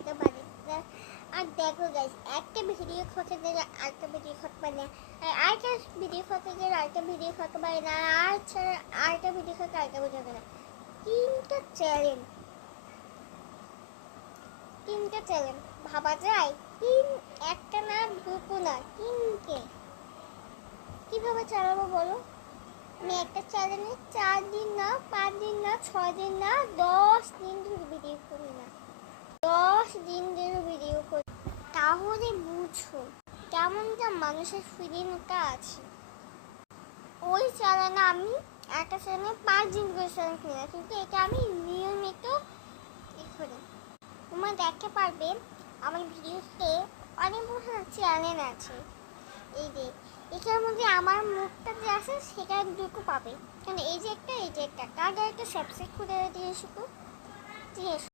যেতে পারি না। আর দেখো গাইস, একটা ভিডিও করতে গেলে আরেকটা ভিডিও করতে পারি না, আর আরেকটা ভিডিও করতে গেলে আরেকটা ভিডিও করতে পারি না, আর ছাড়া আরেকটা ভিডিও করতে আরেকটা ভিডিও করে না। তিনটা চ্যালেঞ্জ, ভাবা যায়? একটা না, দুটো না, তিনটে কিভাবে চালাবো বলো? আমি একটা চ্যালেঞ্জে 4 দিন না, 5 দিন না, 6 দিন না, 10 দিন ধরে ভিডিও করি না, 10 দিন ধরে ভিডিও করি। তাহলে বুঝো কেমনটা মানুষের ফিলিংটা আছে। ওই চ্যানেলে আমি একটা চ্যানেলে 5 দিন করে চ্যালেঞ্জ করি না, কিন্তু এটা আমি নিয়মিত করি। তোমরা দেখতে পারবে আমার ভিডিওতে অনেক চ্যানেল আছে। এই যে এটার মধ্যে আমার মুখটা যে আছে সেটা দুটো পাবে, কারণ এই যে একটা কার্ড একটা সাবস্ক্রাইব করে দিয়ে শুধু, ঠিক আছে।